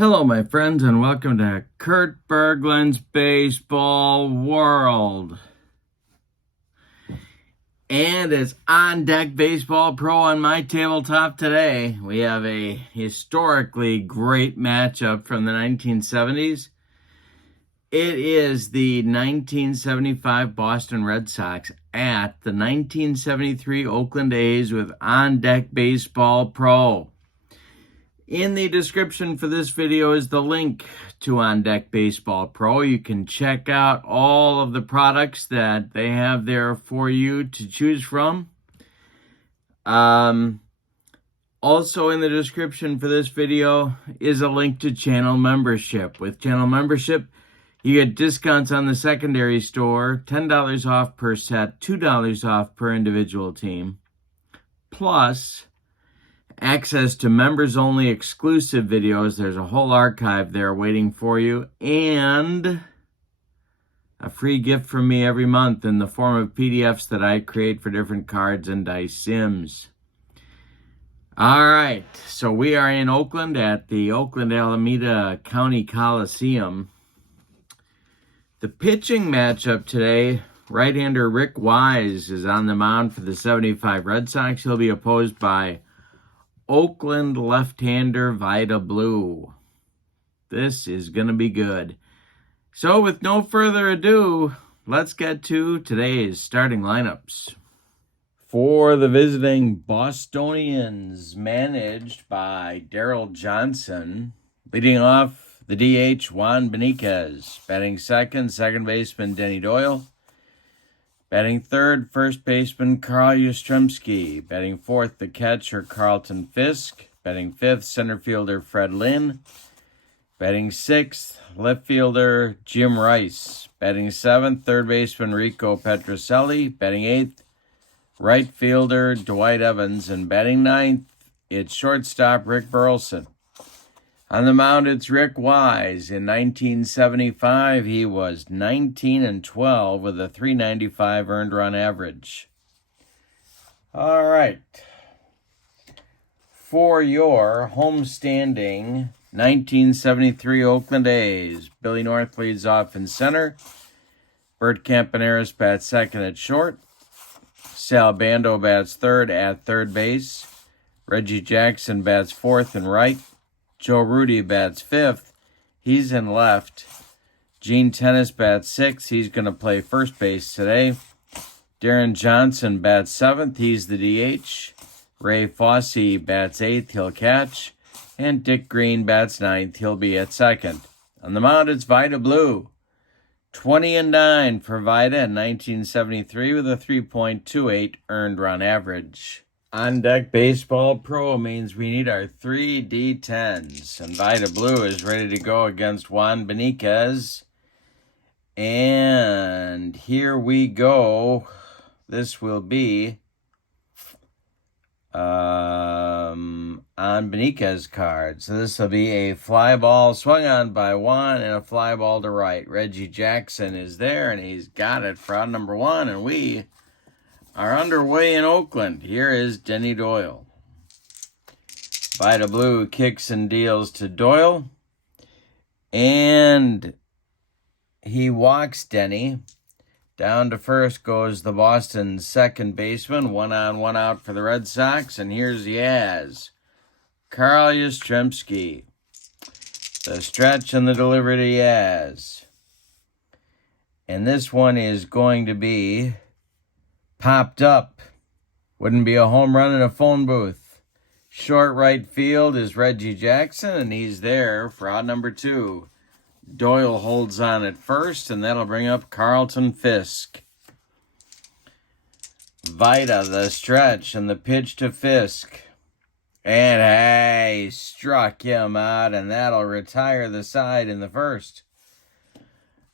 Hello, my friends, and welcome to Kurt Berglund's Baseball World. And it's On Deck Baseball Pro on my tabletop today. We have a historically great matchup from the 1970s. It is the 1975 Boston Red Sox at the 1973 Oakland A's with On Deck Baseball Pro. In the description for this video is the link to On Deck Baseball Pro. You can check out all of the products that they have there for you to choose from. Also in the description for this video is a link to channel membership. With channel membership, you get discounts on the secondary store, $10 off per set, $2 off per individual team, plus access to members-only exclusive videos. There's a whole archive there waiting for you, and a free gift from me every month in the form of PDFs that I create for different cards and dice sims. All right, so we are in Oakland at the Oakland Alameda County Coliseum. The pitching matchup today, right-hander Rick Wise is on the mound for the 75 Red Sox. He'll be opposed by Oakland left-hander Vida Blue. This is going to be good. So with no further ado, let's get to today's starting lineups. For the visiting Bostonians, managed by Daryl Johnson, leading off the DH Juan Beniquez, batting second baseman Denny Doyle, batting third, first baseman Carl Yastrzemski. Batting fourth, the catcher Carlton Fisk. Batting fifth, center fielder Fred Lynn. Batting sixth, left fielder Jim Rice. Batting seventh, third baseman Rico Petrocelli. Batting eighth, right fielder Dwight Evans. And batting ninth, it's shortstop Rick Burleson. On the mound, it's Rick Wise. In 1975, he was 19-12 with a .395 earned run average. All right. For your homestanding 1973 Oakland A's, Billy North leads off in center. Bert Campaneris bats second at short. Sal Bando bats third at third base. Reggie Jackson bats fourth and right. Joe Rudy bats fifth. He's in left. Gene Tennis bats sixth. He's going to play first base today. Darren Johnson bats seventh. He's the DH. Ray Fosse bats eighth. He'll catch. And Dick Green bats ninth. He'll be at second. On the mound, it's Vida Blue. 20-9 for Vida in 1973 with a 3.28 earned run average. On Deck Baseball Pro means we need our 3 D10s. And Vida Blue is ready to go against Juan Beniquez. And here we go. This will be on Beniquez card. So this will be a fly ball swung on by Juan and a fly ball to right. Reggie Jackson is there, and he's got it for out number one. And we are underway in Oakland. Here is Denny Doyle. Vida Blue kicks and deals to Doyle. And he walks Denny. Down to first goes the Boston second baseman. 1 on, 1 out for the Red Sox. And here's Yaz. Carl Yastrzemski. The stretch and the delivery to Yaz. And this one is going to be popped up. Wouldn't be a home run in a phone booth. Short right field is Reggie Jackson, and he's there for out number 2. Doyle holds on at first, and that'll bring up Carlton Fisk. Vida, the stretch, and the pitch to Fisk. And hey, struck him out, and that'll retire the side in the first.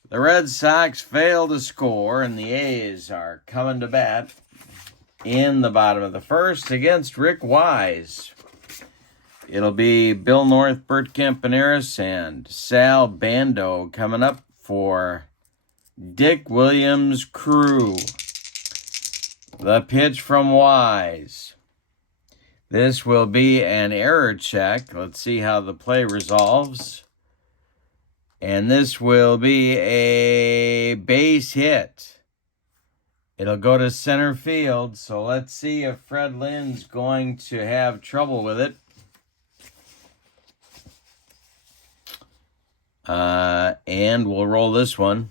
The Red Sox fail to score, and the A's are coming to bat in the bottom of the first against Rick Wise. It'll be Bill North, Bert Campaneris, and Sal Bando coming up for Dick Williams' crew. The pitch from Wise. This will be an error check. Let's see how the play resolves. And this will be a base hit. It'll go to center field. So let's see if Fred Lynn's going to have trouble with it. And we'll roll this one.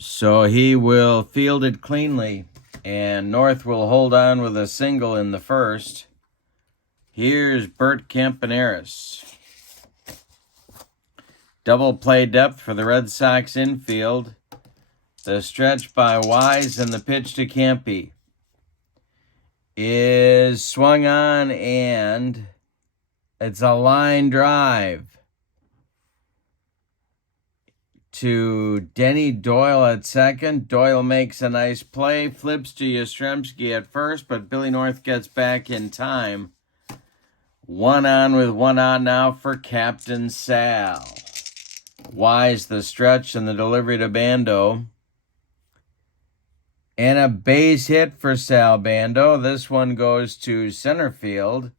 So he will field it cleanly. And North will hold on with a single in the first. Here's Bert Campaneris. Double play depth for the Red Sox infield. The stretch by Wise and the pitch to Campy is swung on, and it's a line drive to Denny Doyle at second. Doyle makes a nice play, flips to Yastrzemski at first, but Billy North gets back in time. 1 on with 1 out now for Captain Sal. Wise the stretch and the delivery to Bando. And a base hit for Sal Bando. This one goes to center field.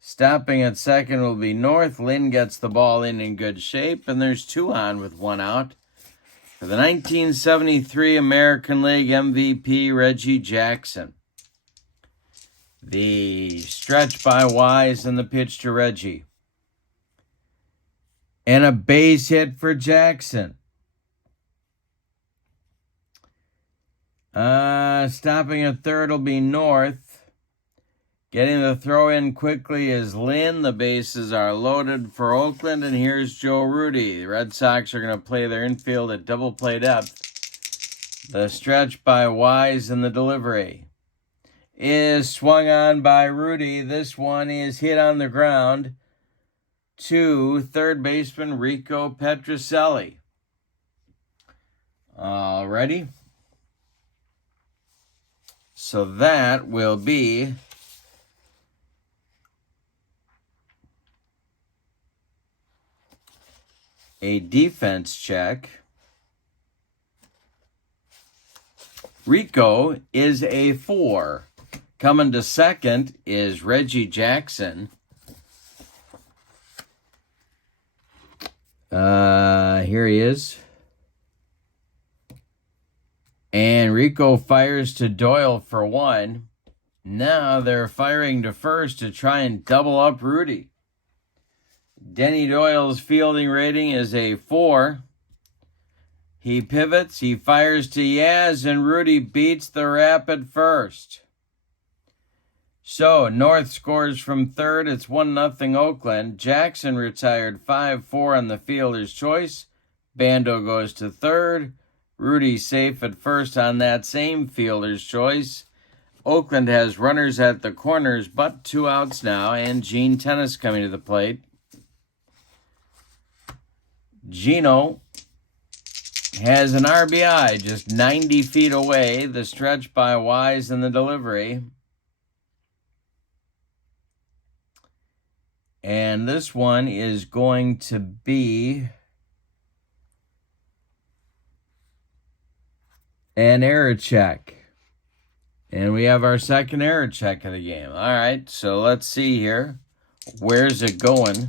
Stopping at second will be North. Lynn gets the ball in good shape. And there's 2 on with 1 out. For the 1973 American League MVP, Reggie Jackson. The stretch by Wise and the pitch to Reggie. And a base hit for Jackson. Stopping at third will be North. Getting the throw in quickly is Lynn. The bases are loaded for Oakland, and here's Joe Rudy. The Red Sox are going to play their infield at double play depth. The stretch by Wise and the delivery is swung on by Rudy. This one is hit on the ground to third baseman Rico Petrocelli. Alrighty. So that will be a defense check. Rico is a 4. Coming to second is Reggie Jackson. Here he is. And Rico fires to Doyle for 1. Now they're firing to first to try and double up Rudy. Denny Doyle's fielding rating is a 4. He pivots, he fires to Yaz, and Rudy beats the Rapid first. So, North scores from third. It's 1-0 Oakland. Jackson retired 5-4 on the fielder's choice. Bando goes to third. Rudy safe at first on that same fielder's choice. Oakland has runners at the corners, but 2 outs now, and Gene Tennis coming to the plate. Gino has an RBI just 90 feet away. The stretch by Wise and the delivery. And this one is going to be an error check. And we have our second error check of the game. All right, so let's see here. Where's it going?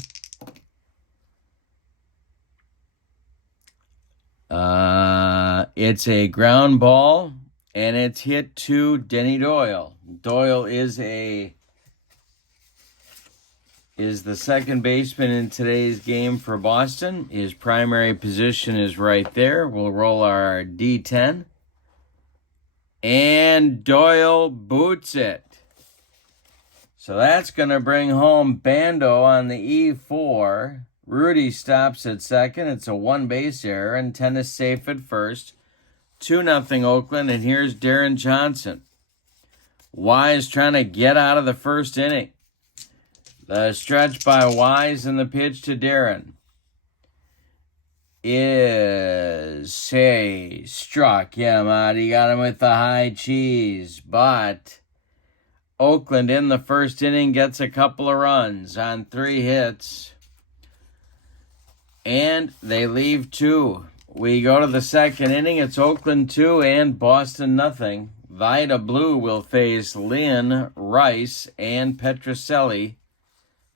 It's a ground ball, and it's hit to Denny Doyle. Doyle is the second baseman in today's game for Boston. His primary position is right there. We'll roll our D10. And Doyle boots it. So that's going to bring home Bando on the E4. Rudy stops at second. It's a 1 base error, and Tennis safe at first. 2-0 Oakland, and here's Darren Johnson. Wise trying to get out of the first inning. The stretch by Wise and the pitch to Darren is, struck him out. He got him with the high cheese, but Oakland in the first inning gets a couple of runs on 3 hits, and they leave 2. We go to the second inning. It's Oakland 2 and Boston 0. Vida Blue will face Lynn, Rice, and Petrocelli.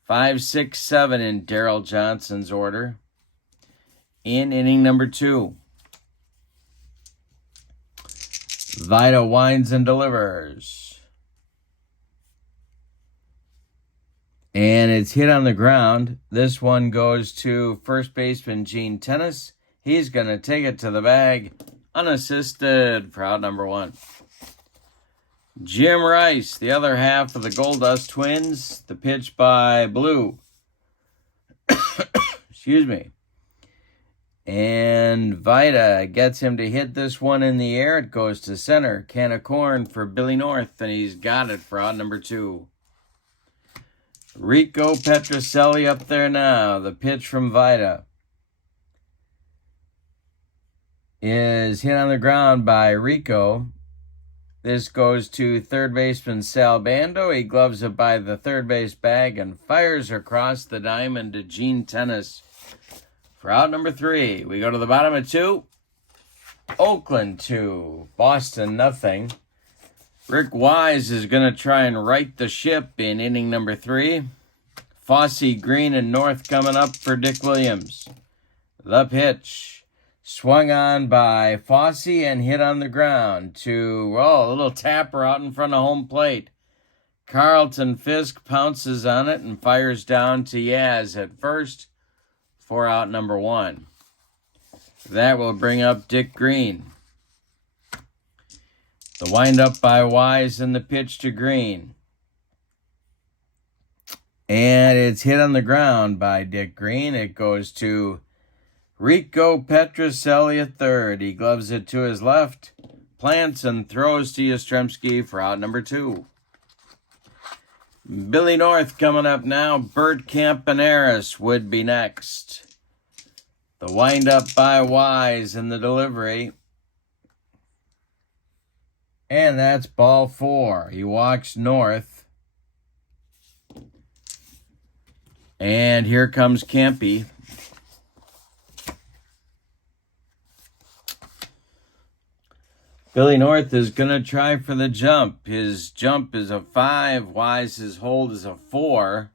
5, 6, 7 in Daryl Johnson's order. In inning number 2. Vida winds and delivers. And it's hit on the ground. This one goes to first baseman Gene Tennis. He's going to take it to the bag unassisted for out number 1. Jim Rice, the other half of the Goldust Twins. The pitch by Blue. Excuse me. And Vida gets him to hit this one in the air. It goes to center. Can of corn for Billy North, and he's got it for out number 2. Rico Petrocelli up there now. The pitch from Vida is hit on the ground by Rico. This goes to third baseman Sal Bando. He gloves it by the third base bag and fires across the diamond to Gene Tennis. For out number 3, we go to the bottom of 2. Oakland 2, Boston nothing. Rick Wise is going to try and right the ship in inning number 3. Fosse, Green, and North coming up for Dick Williams. The pitch swung on by Fosse and hit on the ground to, a little tapper out in front of home plate. Carlton Fisk pounces on it and fires down to Yaz at first. For out number 1. That will bring up Dick Green. The windup by Wise and the pitch to Green. And it's hit on the ground by Dick Green. It goes to Rico Petrocelli at third. He gloves it to his left, plants and throws to Yastrzemski for out number 2. Billy North coming up now. Bert Campaneris would be next. The windup by Wise and the delivery. And that's ball 4. He walks North. And here comes Campy. Billy North is going to try for the jump. His jump is a 5. Wise's hold is a 4.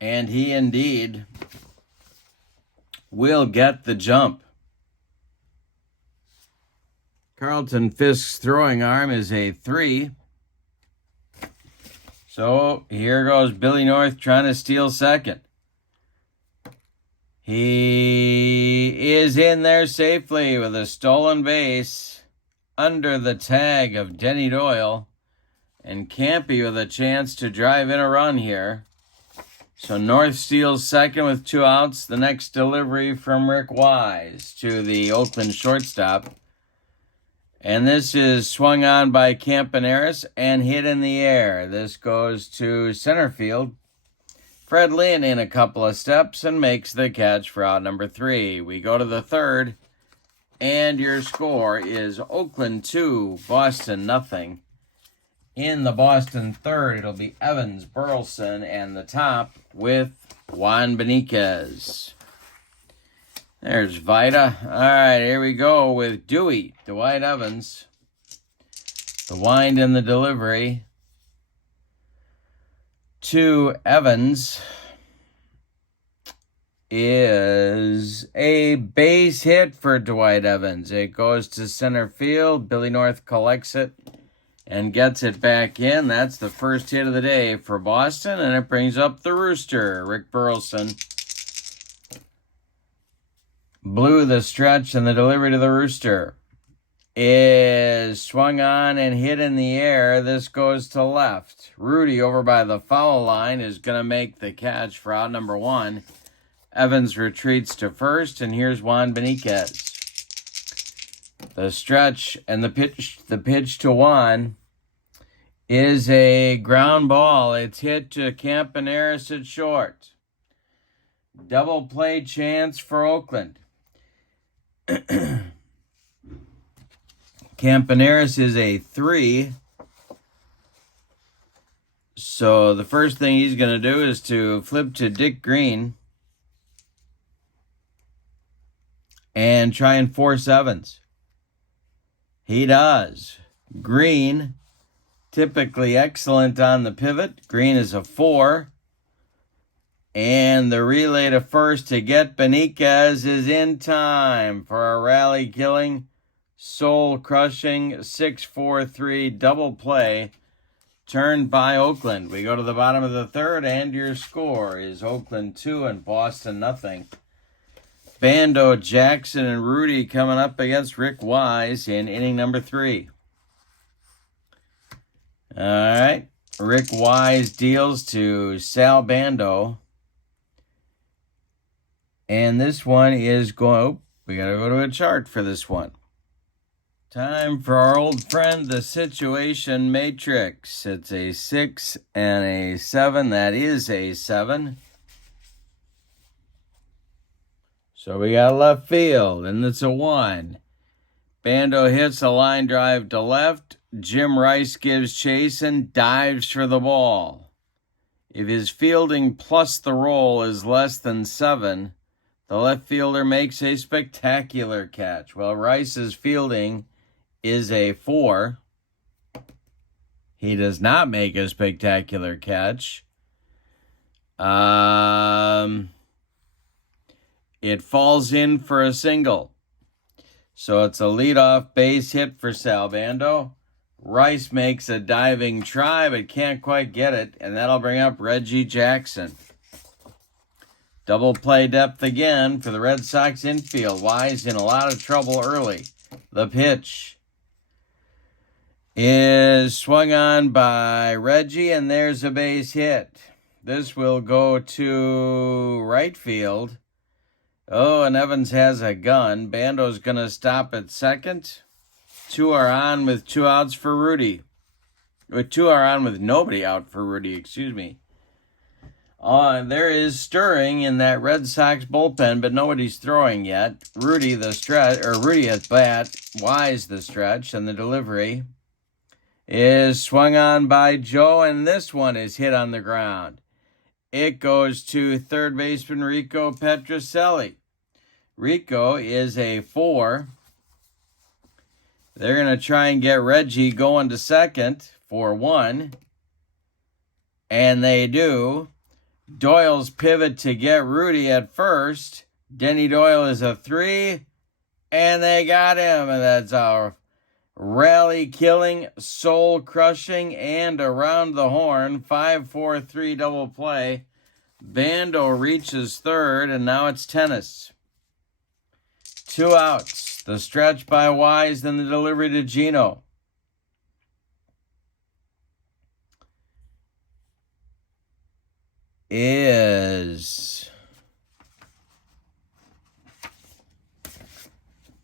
And he indeed will get the jump. Carlton Fisk's throwing arm is a 3. So here goes Billy North trying to steal second. He is in there safely with a stolen base under the tag of Denny Doyle. And Campy with a chance to drive in a run here. So North steals second with 2 outs. The next delivery from Rick Wise to the Oakland shortstop. And this is swung on by Campaneris and hit in the air. This goes to center field. Fred Lynn in a couple of steps and makes the catch for out number 3. We go to the 3rd, and your score is Oakland 2, Boston nothing. In the Boston 3rd, it'll be Evans, Burleson, and the top with Juan Beniquez. There's Vida. All right, here we go with Dewey, Dwight Evans. The wind and the delivery to Evans is a base hit for Dwight Evans. It goes to center field. Billy North collects it and gets it back in. That's the first hit of the day for Boston, and it brings up the rooster, Rick Burleson. Blew the stretch, and the delivery to the rooster is swung on and hit in the air. This goes to left. Rudy over by the foul line is going to make the catch for out number 1. Evans retreats to first, and here's Juan Beniquez. The stretch and the pitch to Juan is a ground ball. It's hit to Campaneris at short. Double play chance for Oakland. Campaneris is a 3. So the first thing he's going to do is to flip to Dick Green and try and force Evans. He does. Green, typically excellent on the pivot. Green is a 4. And the relay to first to get Benitez is in time for a rally-killing, soul-crushing 6-4-3 double play turned by Oakland. We go to the bottom of the third, and your score is Oakland 2 and Boston nothing. Bando, Jackson, and Rudy coming up against Rick Wise in inning number 3. All right. Rick Wise deals to Sal Bando. And this one is going, we got to go to a chart for this one. Time for our old friend, the situation matrix. It's a 6 and a 7. That is a 7. So we got left field, and it's a 1. Bando hits a line drive to left. Jim Rice gives chase and dives for the ball. If his fielding plus the roll is less than 7, the left fielder makes a spectacular catch. Well, Rice's fielding is a 4. He does not make a spectacular catch. It falls in for a single. So it's a leadoff base hit for Sal Bando. Rice makes a diving try, but can't quite get it, and that'll bring up Reggie Jackson. Double play depth again for the Red Sox infield. Wise in a lot of trouble early. The pitch is swung on by Reggie, and there's a base hit. This will go to right field. Oh, and Evans has a gun. Bando's going to stop at second. 2 are on with 2 outs for Rudy. 2 are on with nobody out for Rudy, excuse me. There is stirring in that Red Sox bullpen, but nobody's throwing yet. Rudy at bat, Wise the stretch, and the delivery is swung on by Joe, and this one is hit on the ground. It goes to third baseman Rico Petrocelli. Rico is a 4. They're going to try and get Reggie going to second for 1. And they do. Doyle's pivot to get Rudy at first. Denny Doyle is a 3. And they got him. And that's our rally-killing, soul-crushing, and around the horn 5-4-3 double play. Bando reaches third, and now it's tennis. 2 outs. The stretch by Wise, then the delivery to Gino.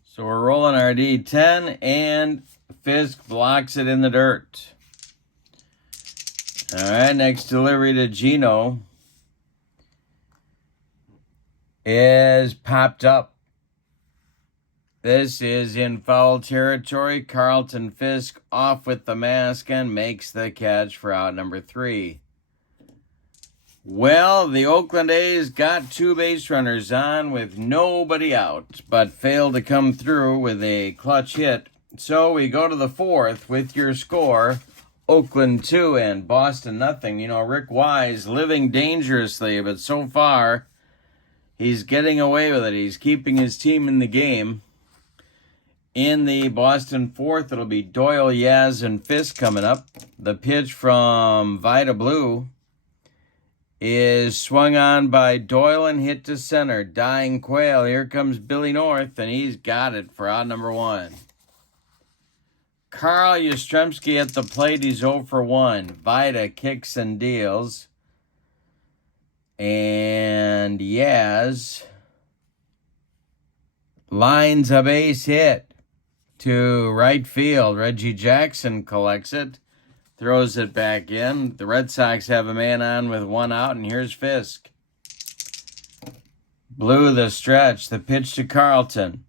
So we're rolling our D10, and Fisk blocks it in the dirt. All right, next delivery to Gino is popped up. This is in foul territory. Carlton Fisk off with the mask and makes the catch for out number 3. Well, the Oakland A's got 2 base runners on with nobody out, but failed to come through with a clutch hit. So we go to the 4th with your score, Oakland 2 and Boston nothing. You know, Rick Wise living dangerously, but so far he's getting away with it. He's keeping his team in the game. In the Boston 4th, it'll be Doyle, Yaz, and Fisk coming up. The pitch from Vida Blue is swung on by Doyle and hit to center. Dying Quail. Here comes Billy North, and he's got it for out number 1. Carl Yastrzemski at the plate. He's 0 for 1. Vida kicks and deals. And Yaz lines a base hit to right field. Reggie Jackson collects it, throws it back in. The Red Sox have a man on with 1 out, and here's Fisk. Blue the stretch. The pitch to Carlton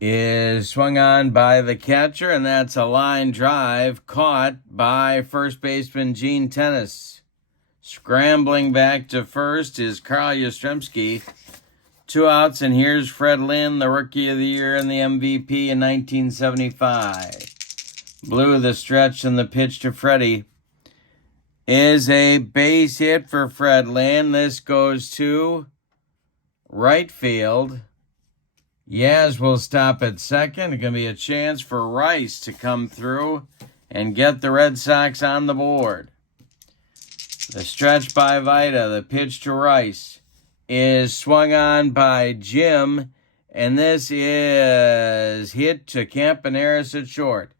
is swung on by the catcher, and that's a line drive caught by first baseman Gene Tennis. Scrambling back to first is Carl Yastrzemski. 2 outs, and here's Fred Lynn, the Rookie of the Year and the MVP in 1975. Blue, the stretch, and the pitch to Freddie is a base hit for Fred Lynn. This goes to right field. Yaz will stop at second. It's going to be a chance for Rice to come through and get the Red Sox on the board. The stretch by Vida, the pitch to Rice, is swung on by Jim, and this is hit to Campaneris at short.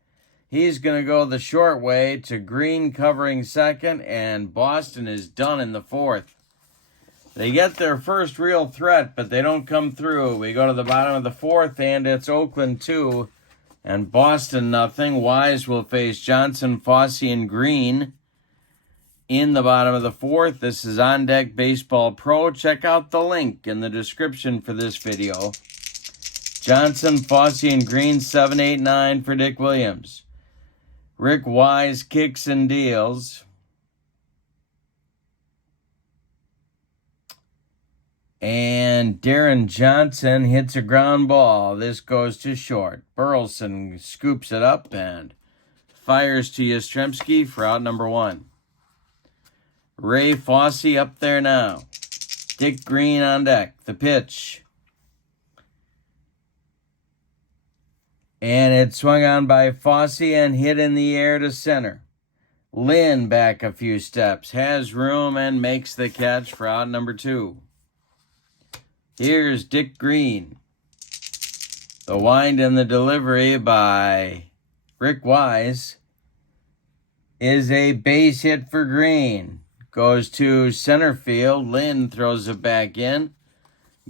He's going to go the short way to Green covering second, and Boston is done in the fourth. They get their first real threat, but they don't come through. We go to the bottom of the fourth, and it's Oakland 2 and Boston nothing. Wise will face Johnson, Fosse, and Green in the bottom of the fourth. This is On Deck Baseball Pro. Check out the link in the description for this video. Johnson, Fosse, and Green, 7, 8, 9 for Dick Williams. Rick Wise kicks and deals. And Darren Johnson hits a ground ball. This goes to short. Burleson scoops it up and fires to Yastrzemski for out number 1. Ray Fosse up there now. Dick Green on deck. The pitch. And it's swung on by Fosse and hit in the air to center. Lynn back a few steps. Has room and makes the catch for out number 2. Here's Dick Green. The wind and the delivery by Rick Wise is a base hit for Green. Goes to center field. Lynn throws it back in.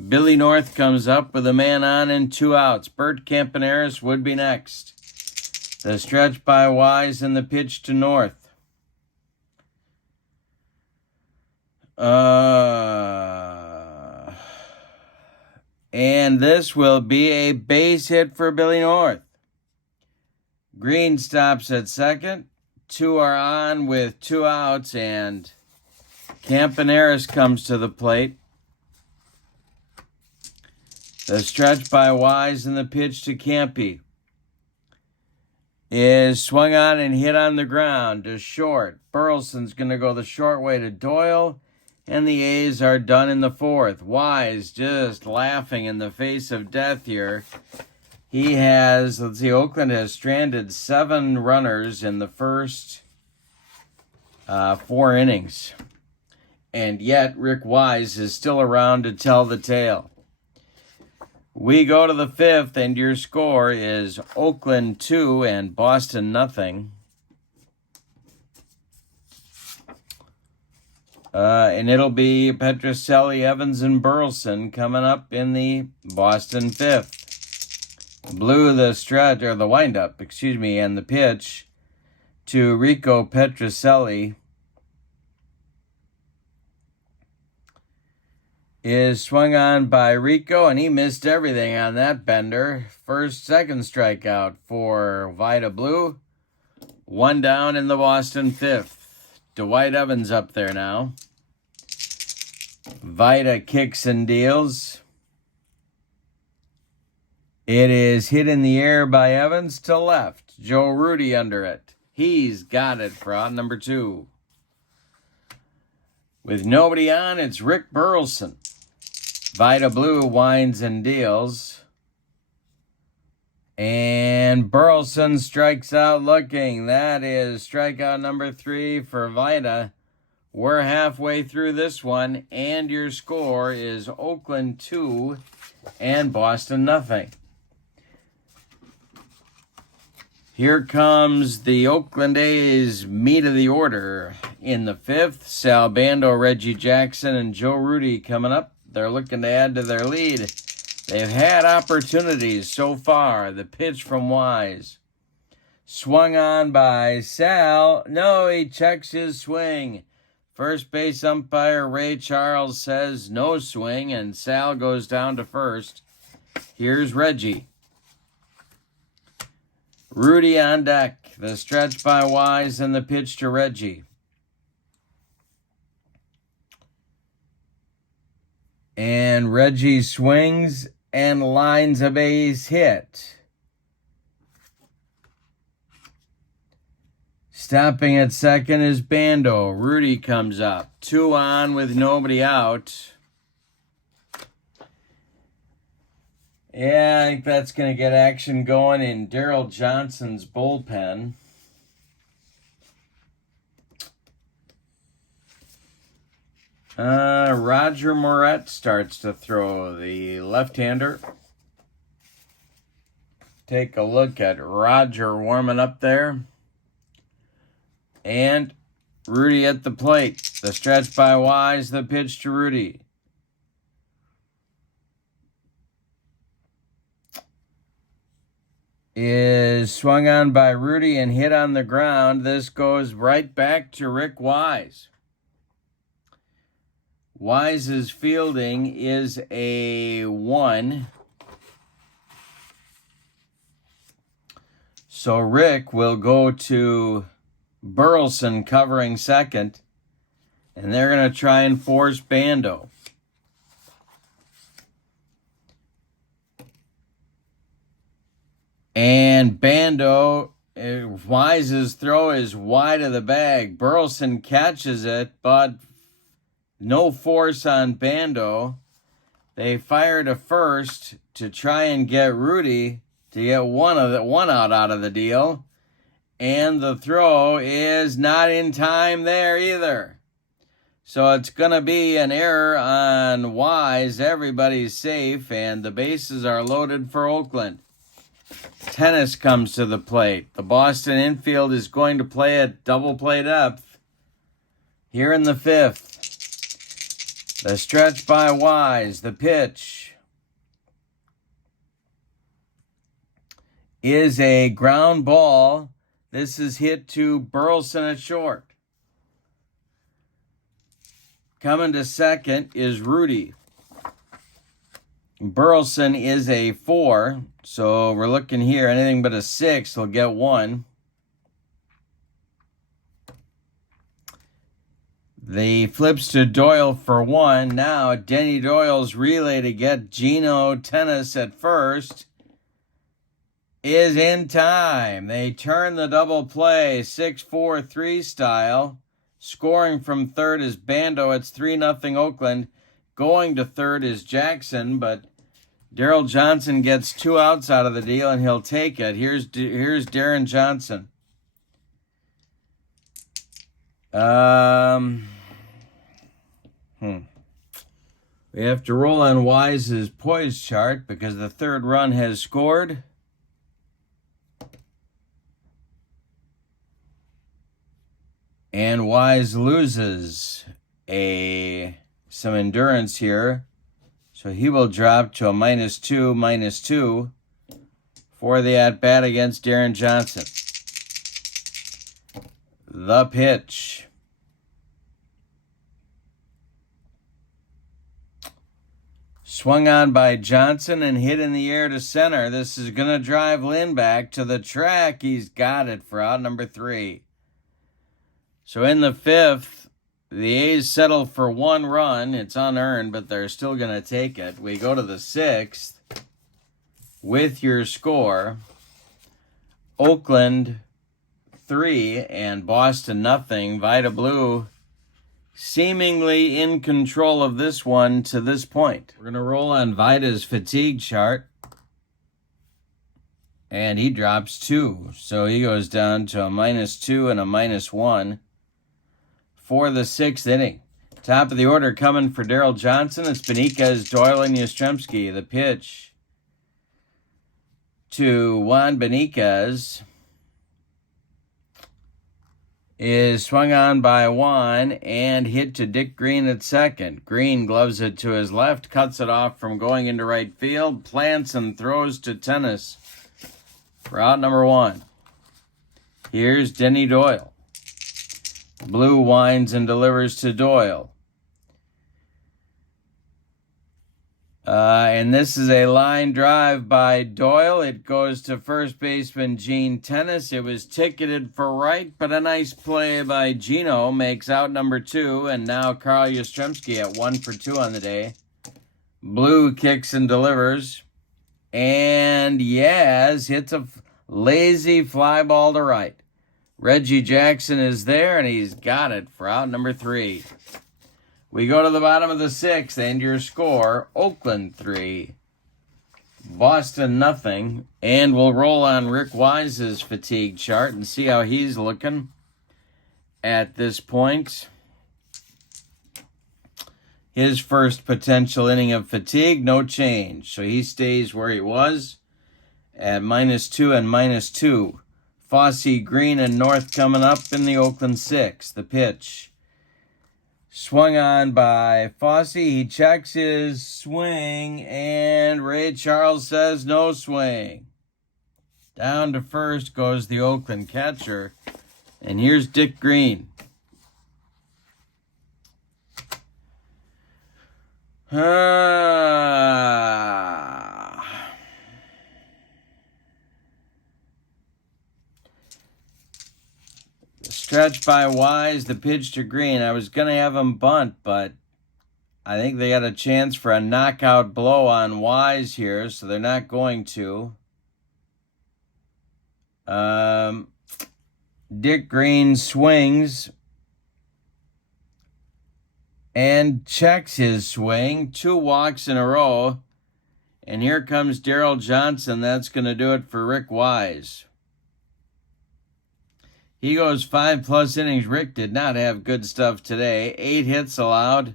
Billy North comes up with a man on and 2 outs. Bert Campaneris would be next. The stretch by Wise and the pitch to North. And this will be a base hit for Billy North. Green stops at second. 2 are on with 2 outs, and Campaneris comes to the plate. The stretch by Wise and the pitch to Campy is swung on and hit on the ground to short. Burleson's going to go the short way to Doyle, and the A's are done in the fourth. Wise just laughing in the face of death here. He has, Oakland has stranded 7 runners in the first 4 innings. And yet Rick Wise is still around to tell the tale. We go to the 5th, and your score is Oakland 2 and Boston nothing. And it'll be Petrocelli, Evans, and Burleson coming up in the Boston 5th. Blue, the stretch, or the windup, and the pitch to Rico Petrocelli is swung on by Rico, and he missed everything on that bender. Second strikeout for Vida Blue. 1 down in the Boston 5th. Dwight Evans up there now. Vida kicks and deals. It is hit in the air by Evans to left. Joe Rudy under it. He's got it for out number 2. With nobody on, it's Rick Burleson. Vida Blue winds and deals. And Burleson strikes out looking. That is strikeout number 3 for Vida. We're halfway through this one, and your score is Oakland 2 and Boston nothing. Here comes the Oakland A's meat of the order. In the 5th, Sal Bando, Reggie Jackson, and Joe Rudy coming up. They're looking to add to their lead. They've had opportunities so far. The pitch from Wise. Swung on by Sal. No, he checks his swing. First base umpire Ray Charles says no swing, and Sal goes down to first. Here's Reggie. Rudy on deck. The stretch by Wise and the pitch to Reggie. And Reggie swings and lines a base hit. Stopping at second is Bando. Rudy comes up. 2 on with nobody out. Yeah, I think that's going to get action going in Daryl Johnson's bullpen. Roger Moret starts to throw, the left-hander. Take a look at Roger warming up there. And Rudy at the plate. The stretch by Wise, the pitch to Rudy. Is swung on by Rudy and hit on the ground. This goes right back to Rick Wise. Wise's fielding is a 1. So Rick will go to Burleson covering second, and they're going to try and force Bando. And Bando, Wise's throw is wide of the bag. Burleson catches it, but no force on Bando. They fire to first to try and get Rudy to get one out of the deal. And the throw is not in time there either. So it's going to be an error on Wise. Everybody's safe, and the bases are loaded for Oakland. Tennis comes to the plate. The Boston infield is going to play at double play depth here in the 5th. The stretch by Wise. The pitch is a ground ball. This is hit to Burleson at short. Coming to second is Rudy. Burleson is a 4, so we're looking here. Anything but a 6 will get 1. The flips to Doyle for 1. Now Denny Doyle's relay to get Gino Tennis at first is in time. They turn the double play 6-4-3 style. Scoring from third is Bando. It's 3-0 Oakland. Going to third is Jackson, but Daryl Johnson gets 2 outs out of the deal, and he'll take it. Here's Darren Johnson. We have to roll on Wise's poise chart because the third run has scored. And Wise loses some endurance here. So he will drop to a -2 for the at-bat against Darren Johnson. The pitch. Swung on by Johnson and hit in the air to center. This is going to drive Lynn back to the track. He's got it for out number 3. So in the 5th, the A's settle for 1 run. It's unearned, but they're still going to take it. We go to the 6th with your score. Oakland 3 and Boston 0. Vida Blue seemingly in control of this one to this point. We're going to roll on Vida's fatigue chart. And he drops 2. So he goes down to a -2 and a -1 for the 6th inning. Top of the order coming for Daryl Johnson. It's Benitez, Doyle, and Yastrzemski. The pitch to Juan Benitez is swung on by Juan and hit to Dick Green at second. Green gloves it to his left, cuts it off from going into right field, plants and throws to Tennis for out number 1. Here's Denny Doyle. Blue winds and delivers to Doyle. And this is a line drive by Doyle. It goes to first baseman Gene Tennis. It was ticketed for right, but a nice play by Gino makes out number 2. And now Carl Yastrzemski at 1 for 2 on the day Blue kicks and delivers. And Yaz hits a lazy fly ball to right. Reggie Jackson is there, and he's got it for out number 3. We go to the bottom of the 6th, and your score, Oakland 3, Boston nothing. And we'll roll on Rick Wise's fatigue chart and see how he's looking at this point. His first potential inning of fatigue, no change. So he stays where he was at -2 and -2. Fosse, Green, and North coming up in the Oakland 6. The pitch. Swung on by Fosse. He checks his swing, and Ray Charles says no swing. Down to first goes the Oakland catcher. And here's Dick Green. Stretch by Wise, the pitch to Green. I was going to have him bunt, but I think they got a chance for a knockout blow on Wise here, so they're not going to. Dick Green swings and checks his swing. 2 walks in a row. And here comes Darryl Johnson. That's going to do it for Rick Wise. He goes 5+ innings. Rick did not have good stuff today. 8 hits allowed.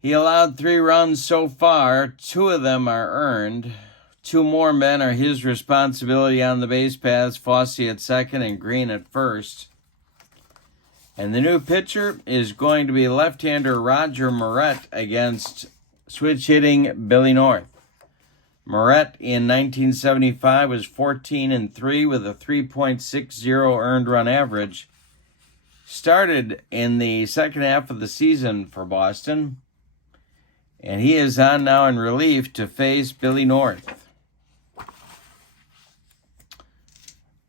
He allowed 3 runs so far. 2 of them are earned. 2 more men are his responsibility on the base paths. Fosse at second and Green at first. And the new pitcher is going to be left-hander Roger Moret against switch-hitting Billy North. Moret in 1975 was 14-3 with a 3.60 earned run average. Started in the second half of the season for Boston. And he is on now in relief to face Billy North.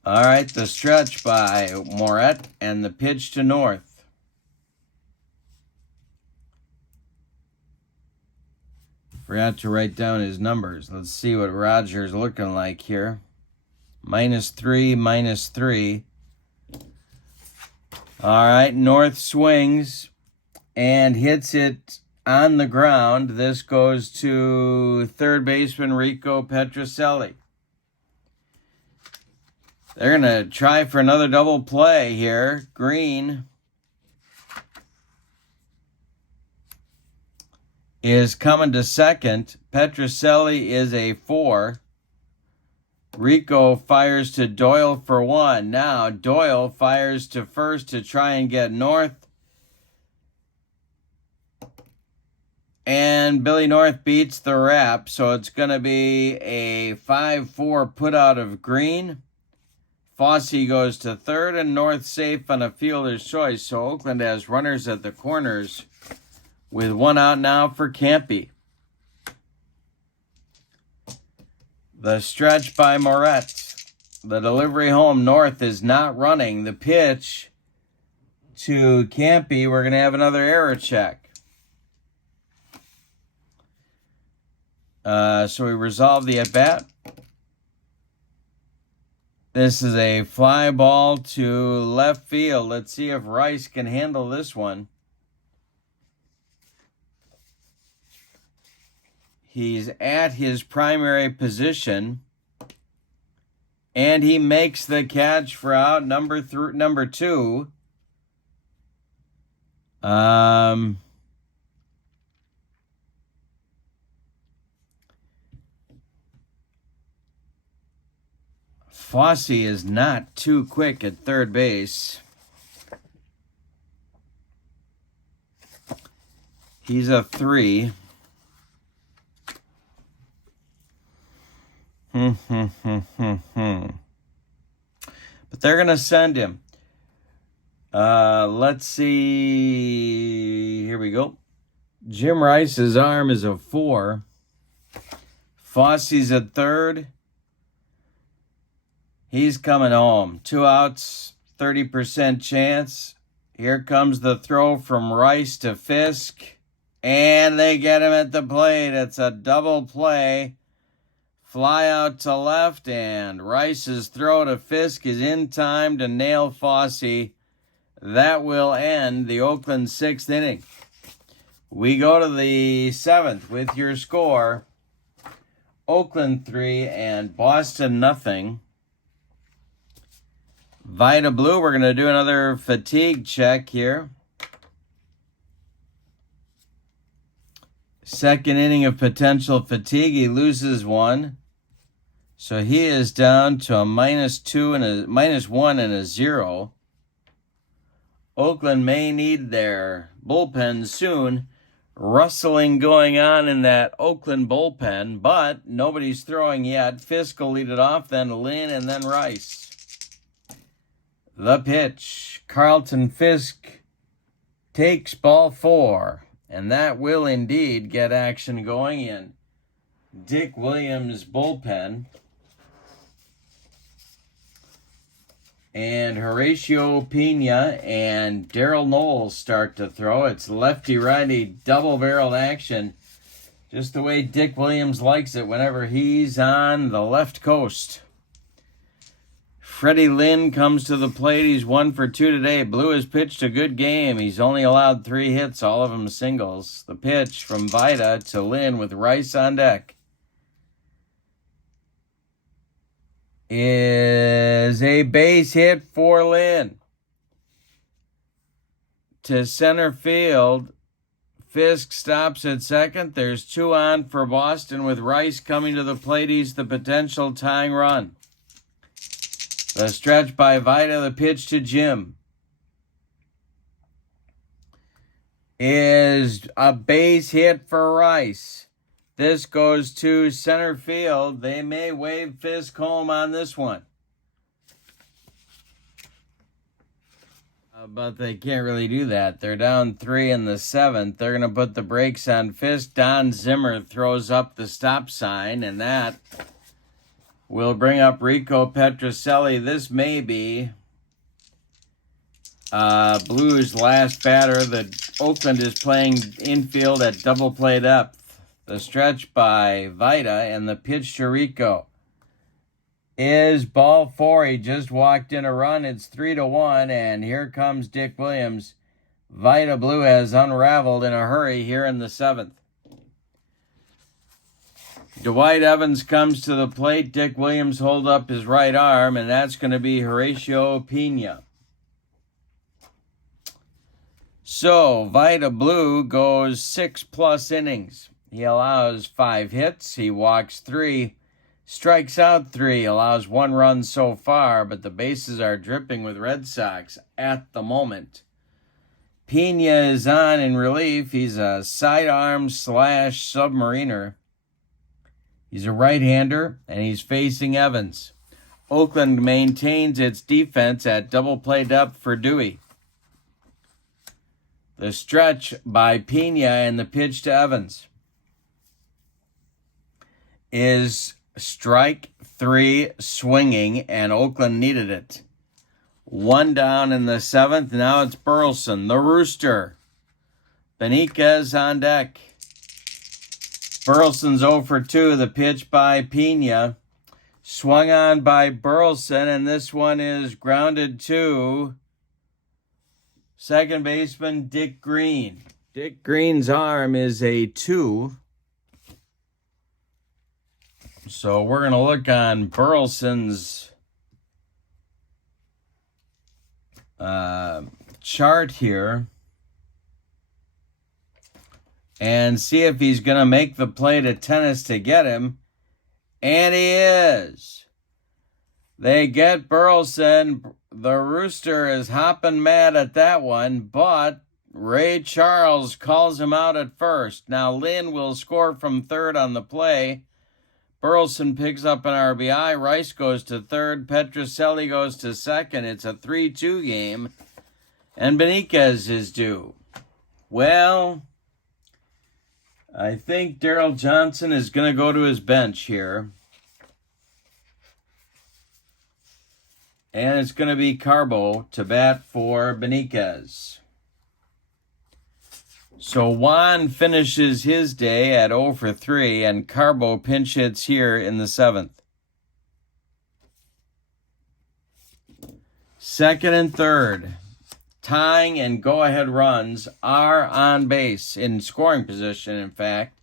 All right, the stretch by Moret and the pitch to North. Forgot to write down his numbers. Let's see what Roger's looking like here. -3, -3. All right, North swings and hits it on the ground. This goes to third baseman Rico Petrocelli. They're going to try for another double play here. Green is coming to second. Petrocelli is a 4. Rico fires to Doyle for 1. Now Doyle fires to first to try and get North. And Billy North beats the wrap, so it's going to be a 5-4 put out of Green. Fosse goes to third, and North safe on a fielder's choice. So Oakland has runners at the corners with 1 out now for Campy. The stretch by Moret. The delivery home. North is not running. The pitch to Campy. We're going to have another error check. So we resolve the at-bat. This is a fly ball to left field. Let's see if Rice can handle this one. He's at his primary position, and he makes the catch for out number 2. Fosse is not too quick at third base. He's a 3. But they're going to send him. Let's see. Here we go. Jim Rice's arm is a 4. Fosse's at third. He's coming home. 2 outs, 30% chance. Here comes the throw from Rice to Fisk. And they get him at the plate. It's a double play. Fly out to left, and Rice's throw to Fisk is in time to nail Fosse. That will end the Oakland 6th inning. We go to the 7th with your score. Oakland 3 and Boston nothing. Vida Blue, we're going to do another fatigue check here. Second inning of potential fatigue. He loses one. So he is down to a -2 and a -1 and a 0. Oakland may need their bullpen soon. Rustling going on in that Oakland bullpen, but nobody's throwing yet. Fisk will lead it off, then Lynn, and then Rice. The pitch. Carlton Fisk takes ball 4, and that will indeed get action going in Dick Williams' bullpen. And Horatio Pena and Darryl Knowles start to throw. It's lefty-righty double-barreled action. Just the way Dick Williams likes it whenever he's on the left coast. Freddie Lynn comes to the plate. He's 1 for 2 today. Blue has pitched a good game. He's only allowed 3 hits, all of them singles. The pitch from Vida to Lynn with Rice on deck is a base hit for Lynn. To center field, Fisk stops at second. There's 2 on for Boston with Rice coming to the plate. He's the potential tying run. The stretch by Vida, the pitch to Jim is a base hit for Rice. This goes to center field. They may wave Fisk home on this one. But they can't really do that. They're down 3 in the 7th. They're going to put the brakes on Fisk. Don Zimmer throws up the stop sign, and that will bring up Rico Petrocelli. This may be Blues' last batter. The Oakland is playing infield at double play depth. The stretch by Vida and the pitch to Rico is ball 4. He just walked in a run. It's 3-1, and here comes Dick Williams. Vida Blue has unraveled in a hurry here in the 7th. Dwight Evans comes to the plate. Dick Williams holds up his right arm, and that's going to be Horatio Pena. So, Vida Blue goes 6+ innings. He allows 5 hits. He walks 3, strikes out 3, allows 1 run so far, but the bases are dripping with Red Sox at the moment. Pena is on in relief. He's a sidearm / submariner. He's a right-hander, and he's facing Evans. Oakland maintains its defense at double play depth for Dewey. The stretch by Pena and the pitch to Evans is strike 3 swinging, and Oakland needed it. 1 down in the 7th. Now it's Burleson, the Rooster. Benitez on deck. Burleson's 0 for 2. The pitch by Pena. Swung on by Burleson, and this one is grounded to second baseman Dick Green. Dick Green's arm is a 2. So we're going to look on Burleson's chart here and see if he's going to make the play to tennis to get him. And he is. They get Burleson. The Rooster is hopping mad at that one, but Ray Charles calls him out at first. Now Lynn will score from third on the play. Burleson picks up an RBI. Rice goes to third. Petrocelli goes to second. It's a 3-2 game. And Benitez is due. Well, I think Daryl Johnson is going to go to his bench here. And it's going to be Carbo to bat for Benitez. So Juan finishes his day at 0 for 3, and Carbo pinch hits here in the 7th. Second and third, tying and go-ahead runs are on base, in scoring position, in fact.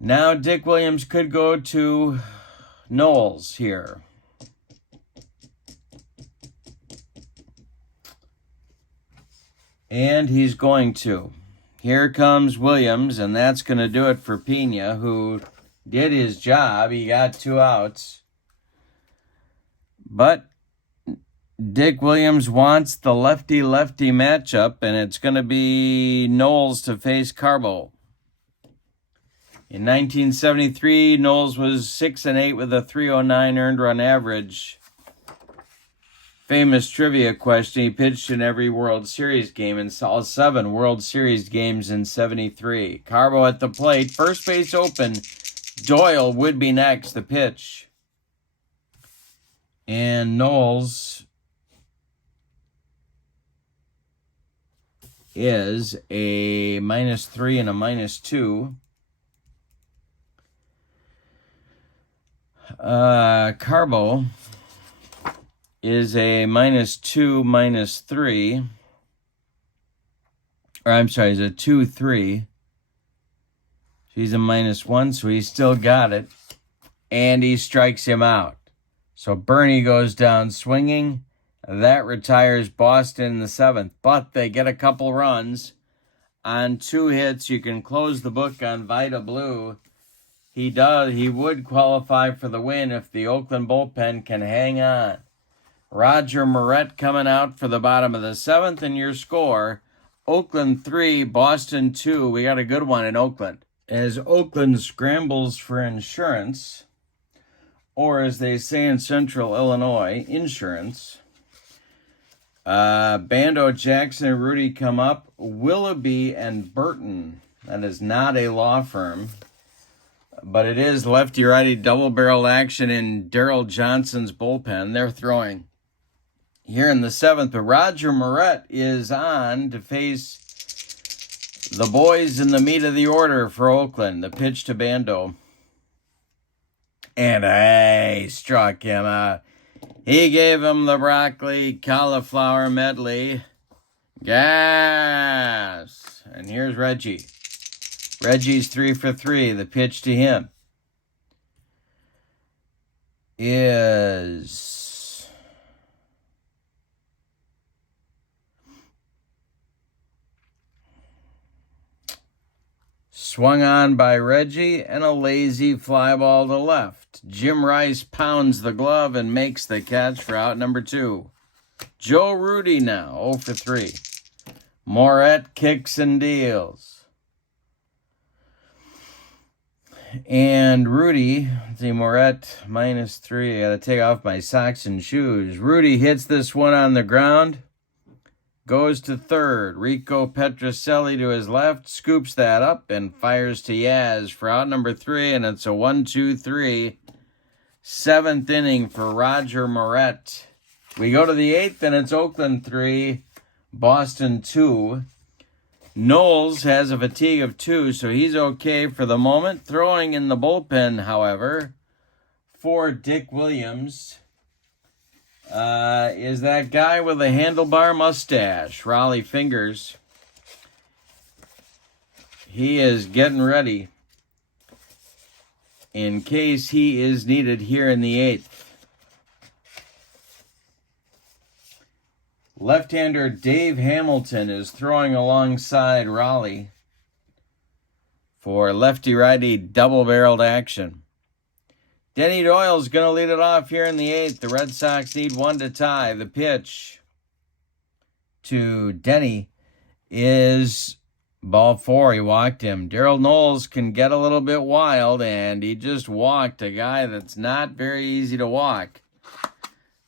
Now Dick Williams could go to Knowles here. And he's going to. Here comes Williams, and that's going to do it for Pena, who did his job. He got 2 outs. But Dick Williams wants the lefty-lefty matchup, and it's going to be Knowles to face Carbo. In 1973, Knowles was 6-8 with a 309 earned run average. Famous trivia question, he pitched in every World Series game and saw 7 World Series games in 73. Carbo at the plate, first base open. Doyle would be next, the pitch. And Knowles is a -3 and a -2. Carbo is a -2, -3. Or I'm sorry, he's a 2-3. He's a -1, so he still got it. And he strikes him out. So Bernie goes down swinging. That retires Boston in the 7th. But they get a couple runs on 2 hits. You can close the book on Vida Blue. He would qualify for the win if the Oakland bullpen can hang on. Roger Moret coming out for the bottom of the 7th, and your score, Oakland 3, Boston 2. We got a good one in Oakland. As Oakland scrambles for insurance, or as they say in Central Illinois, insurance, Bando, Jackson, and Rudy come up. Willoughby and Burton. That is not a law firm, but it is lefty-righty double-barreled action in Darrell Johnson's bullpen. They're throwing here in the 7th, but Roger Moret is on to face the boys in the meat of the order for Oakland. The pitch to Bando. And he struck him out. He gave him the broccoli cauliflower medley. Gas. And here's Reggie. Reggie's 3 for 3. The pitch to him is swung on by Reggie, and a lazy fly ball to left. Jim Rice pounds the glove and makes the catch for out number 2. Joe Rudy now 0 for 3. Moret kicks and deals. And Rudy, the Moret -3. I got to take off my socks and shoes. Rudy hits this one on the ground. Goes to third. Rico Petrocelli to his left. Scoops that up and fires to Yaz for out number 3. And it's a 1-2-3. 7th inning for Roger Moret. We go to the 8th, and it's Oakland 3, Boston 2. Knowles has a fatigue of 2, so he's okay for the moment. Throwing in the bullpen, however, for Dick Williams is that guy with a handlebar mustache, Raleigh Fingers. He is getting ready in case he is needed here in the 8th. Left-hander Dave Hamilton is throwing alongside Raleigh for lefty-righty double-barreled action. Denny Doyle's going to lead it off here in the 8th. The Red Sox need 1 to tie. The pitch to Denny is ball 4. He walked him. Darrell Knowles can get a little bit wild, and he just walked a guy that's not very easy to walk.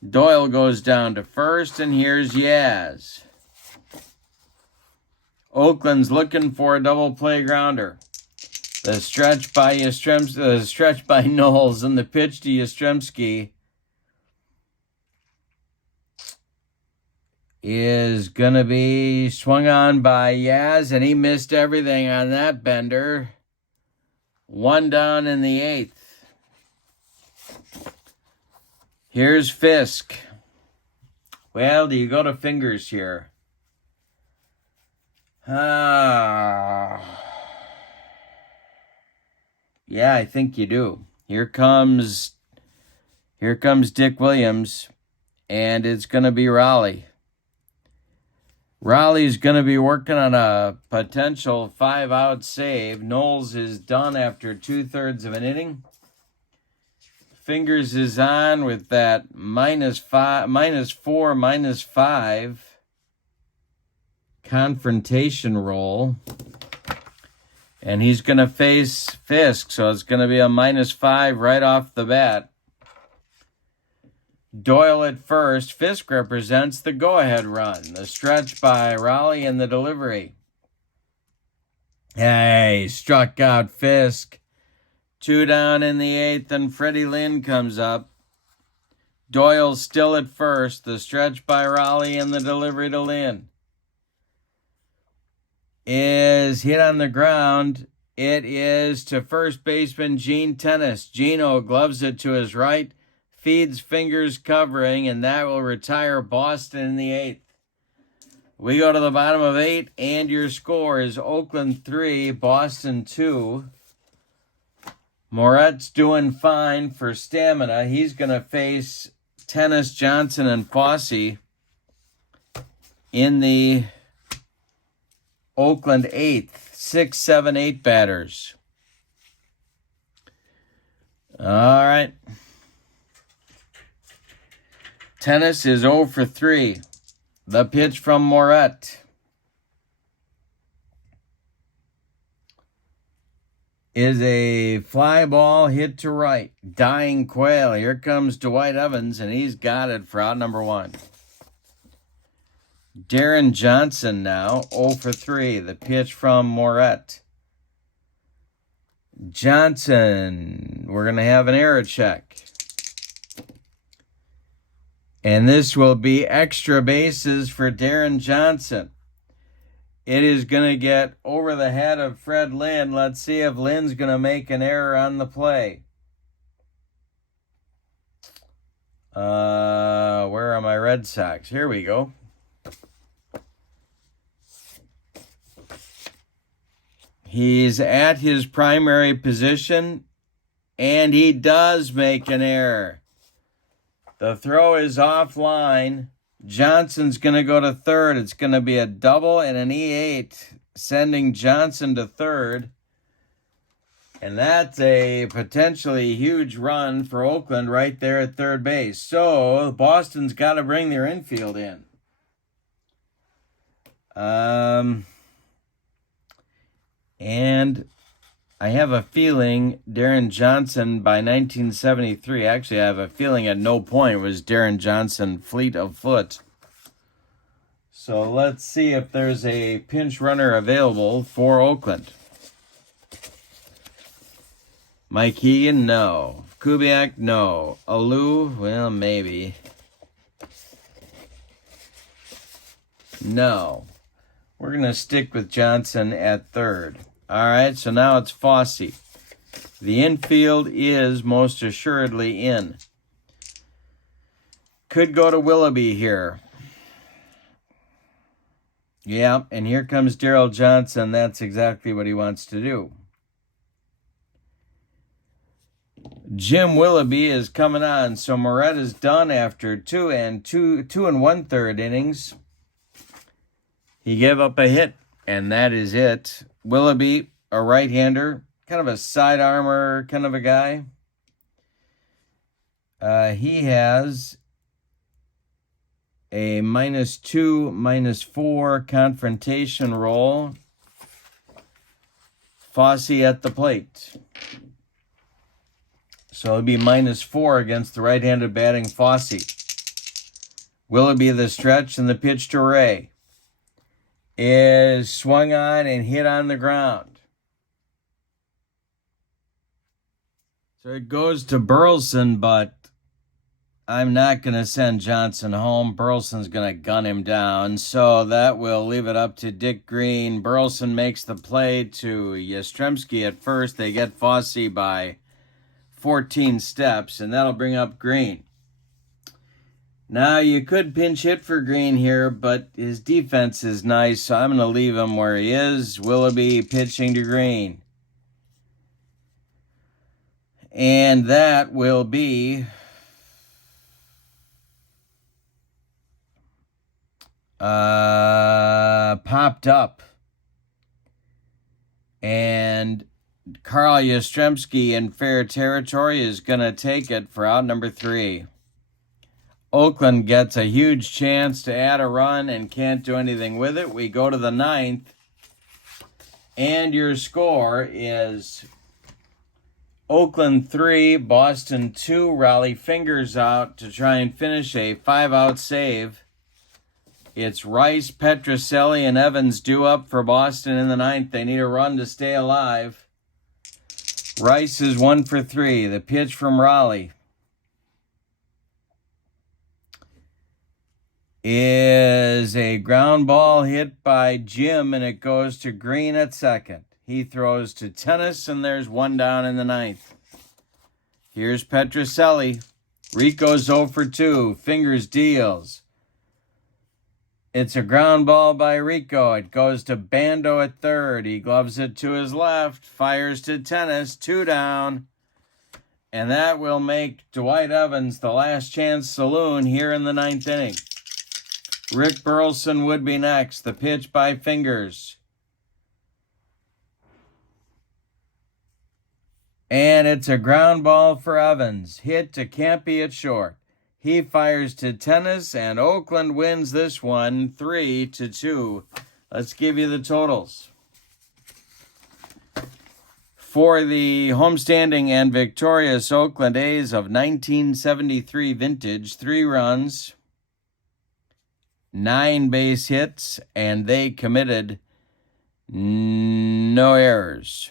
Doyle goes down to first, and here's Yaz. Oakland's looking for a double play grounder. The stretch by Knowles, and the pitch to Yastrzemski is going to be swung on by Yaz, and he missed everything on that bender. 1 down in the 8th. Here's Fisk. Well, do you go to fingers here? Yeah, I think you do. Here comes Dick Williams, and it's going to be Raleigh. Raleigh's going to be working on a potential 5-out save. Knowles is done after 2/3 of an inning. Fingers is on with that -4, -5 confrontation roll. And he's going to face Fisk, so it's going to be a -5 right off the bat. Doyle at first. Fisk represents the go-ahead run. The stretch by Raleigh and the delivery. Hey, struck out Fisk. 2 down in the 8th, and Freddie Lynn comes up. Doyle still at first. The stretch by Raleigh and the delivery to Lynn is hit on the ground. It is to first baseman Gene Tennis. Gino gloves it to his right, feeds Fingers covering, and that will retire Boston in the 8th. We go to the bottom of 8, and your score is Oakland 3, Boston 2. Moret's doing fine for stamina. He's going to face Tennis, Johnson, and Fosse in the Oakland 8th. 6, 7, 8 batters. All right. Tennis is 0 for 3. The pitch from Moret is a fly ball hit to right. Dying Quail. Here comes Dwight Evans, and he's got it for out number 1. Darren Johnson now, 0 for 3. The pitch from Moret. Johnson, we're going to have an error check. And this will be extra bases for Darren Johnson. It is going to get over the head of Fred Lynn. Let's see if Lynn's going to make an error on the play. Where are my Red Sox? Here we go. He's at his primary position, and he does make an error. The throw is offline. Johnson's going to go to third. It's going to be a double and an E8, sending Johnson to third. And that's a potentially huge run for Oakland right there at third base. So Boston's got to bring their infield in. And I have a feeling Darren Johnson by 1973, actually I have a feeling at no point was Darren Johnson fleet of foot. So let's see if there's a pinch runner available for Oakland. Mike Hegan, no. Kubiak, no. Alou, well, maybe. No. We're going to stick with Johnson at third. All right, so now it's Fosse. The infield is most assuredly in. Could go to Willoughby here. Yeah, and here comes Darryl Johnson. That's exactly what he wants to do. Jim Willoughby is coming on, so Moret is done after 2 1/3 innings. He gave up a hit, and that is it. Willoughby, a right-hander, kind of a sidearmer kind of a guy. He has a -2, -4 confrontation roll. Fosse at the plate. So it'll be -4 against the right-handed batting Fosse. Willoughby the stretch, and the pitch to Ray is swung on and hit on the ground. So it goes to Burleson, but I'm not going to send Johnson home. Burleson's going to gun him down. So that will leave it up to Dick Green. Burleson makes the play to Yastrzemski at first. They get Fosse by 14 steps, and that'll bring up Green. Now, you could pinch hit for Green here, but his defense is nice, so I'm going to leave him where he is. Willoughby pitching to Green. And that will be popped up. And Carl Yastrzemski in fair territory is going to take it for out number 3. Oakland gets a huge chance to add a run and can't do anything with it. We go to the 9th. And your score is Oakland 3, Boston 2. Raleigh fingers out to try and finish a 5-out save. It's Rice, Petroselli, and Evans due up for Boston in the 9th. They need a run to stay alive. Rice is 1 for 3. The pitch from Raleigh is a ground ball hit by Jim, and it goes to Green at second. He throws to Tennis, and there's 1 down in the 9th. Here's Petroselli. Rico's 0 for 2. Fingers deals. It's a ground ball by Rico. It goes to Bando at third. He gloves it to his left. Fires to Tennis. 2 down. And that will make Dwight Evans the last chance saloon here in the 9th inning. Rick Burleson would be next. The pitch by Fingers. And it's a ground ball for Evans. Hit to Campy at short. He fires to Tennis, and Oakland wins this one 3-2. Let's give you the totals. For the homestanding and victorious Oakland A's of 1973 vintage, 3 runs, 9 base hits, and they committed no errors.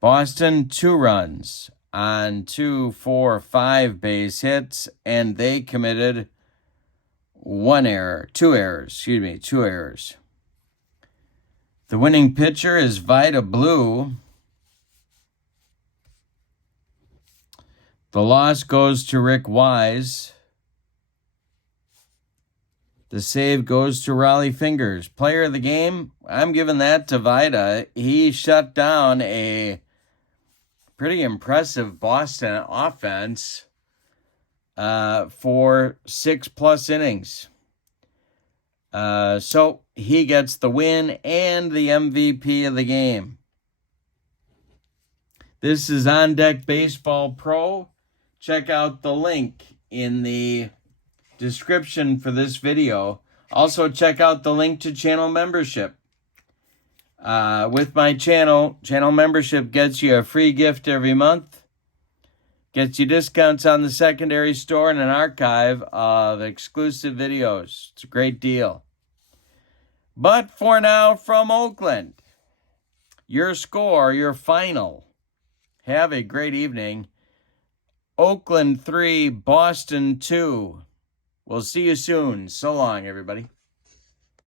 Boston, 2 runs on 2, 4, 5 base hits, and they committed 2 errors. The winning pitcher is Vida Blue. The loss goes to Rick Wise. The save goes to Raleigh Fingers. Player of the game, I'm giving that to Vida. He shut down a pretty impressive Boston offense for 6+ innings. So he gets the win and the MVP of the game. This is On Deck Baseball Pro. Check out the link in the description for this video. Also, check out the link to channel membership. With my channel membership gets you a free gift every month, gets you discounts on the secondary store, and an archive of exclusive videos. It's a great deal. But for now, from Oakland, your score, your final. Have a great evening. Oakland 3, Boston 2. We'll see you soon. So long, everybody.